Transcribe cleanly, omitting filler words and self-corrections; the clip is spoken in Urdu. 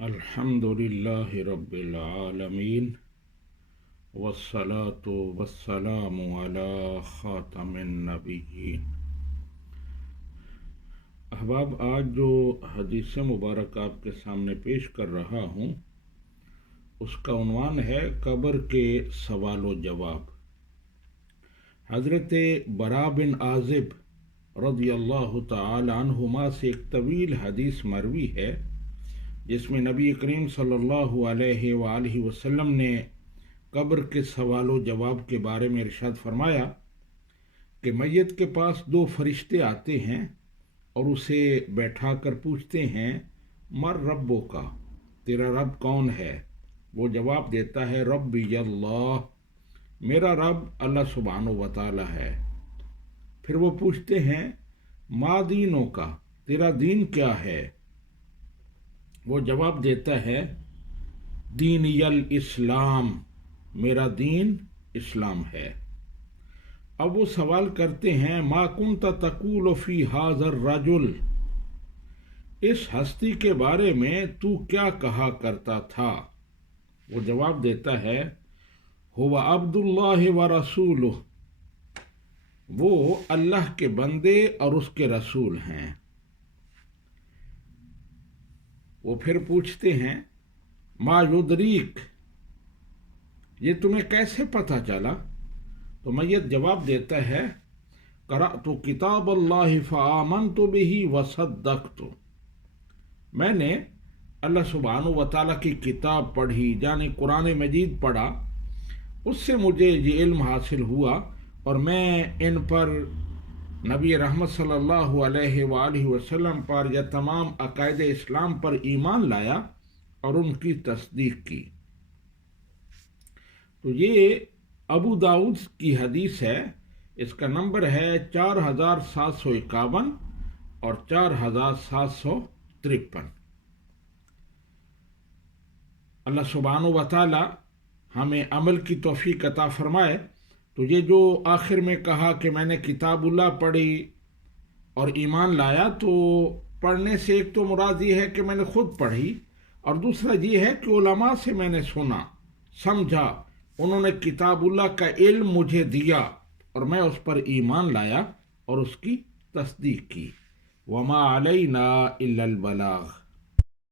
الحمدللہ رب العالمین والصلاة والسلام علی خاتم النبیین۔ احباب، آج جو حدیث مبارک آپ کے سامنے پیش کر رہا ہوں اس کا عنوان ہے قبر کے سوال و جواب۔ حضرت برا بن عازب رضی اللہ تعالی عنہما سے ایک طویل حدیث مروی ہے جس میں نبی کریم صلی اللہ علیہ وآلہ وسلم نے قبر کے سوال و جواب کے بارے میں ارشاد فرمایا کہ میت کے پاس دو فرشتے آتے ہیں اور اسے بیٹھا کر پوچھتے ہیں مر ربو کا، تیرا رب کون ہے؟ وہ جواب دیتا ہے ربی اللہ، میرا رب اللہ سبحانہ و تعالی ہے۔ پھر وہ پوچھتے ہیں ما دینوں کا، تیرا دین کیا ہے؟ وہ جواب دیتا ہے دینی الاسلام، میرا دین اسلام ہے۔ اب وہ سوال کرتے ہیں ما کنت تقول فی ھذا الرجل، اس ہستی کے بارے میں تو کیا کہا کرتا تھا؟ وہ جواب دیتا ہے هو عبد اللہ ورسولہ، وہ اللہ کے بندے اور اس کے رسول ہیں۔ وہ پھر پوچھتے ہیں ما یدریک، یہ تمہیں کیسے پتہ چلا؟ تو میت جواب دیتا ہے قرأت کتاب اللہ فآمنت بہ وصدقت، میں نے اللہ سبحانہ و تعالیٰ کی کتاب پڑھی، یعنی قرآن مجید پڑھا، اس سے مجھے یہ علم حاصل ہوا اور میں ان پر نبی رحمت صلی اللہ علیہ وآلہ وسلم پر یا تمام عقائد اسلام پر ایمان لایا اور ان کی تصدیق کی۔ تو یہ ابو داؤد کی حدیث ہے، اس کا نمبر ہے 4751 اور 4753۔ اللہ سبحانہ و تعالی ہمیں عمل کی توفیق عطا فرمائے۔ تو یہ جو آخر میں کہا کہ میں نے کتاب اللہ پڑھی اور ایمان لایا، تو پڑھنے سے ایک تو مراد یہ ہے کہ میں نے خود پڑھی، اور دوسرا یہ ہے کہ علماء سے میں نے سنا سمجھا، انہوں نے کتاب اللہ کا علم مجھے دیا اور میں اس پر ایمان لایا اور اس کی تصدیق کی۔ وما علینا الا البلاغ۔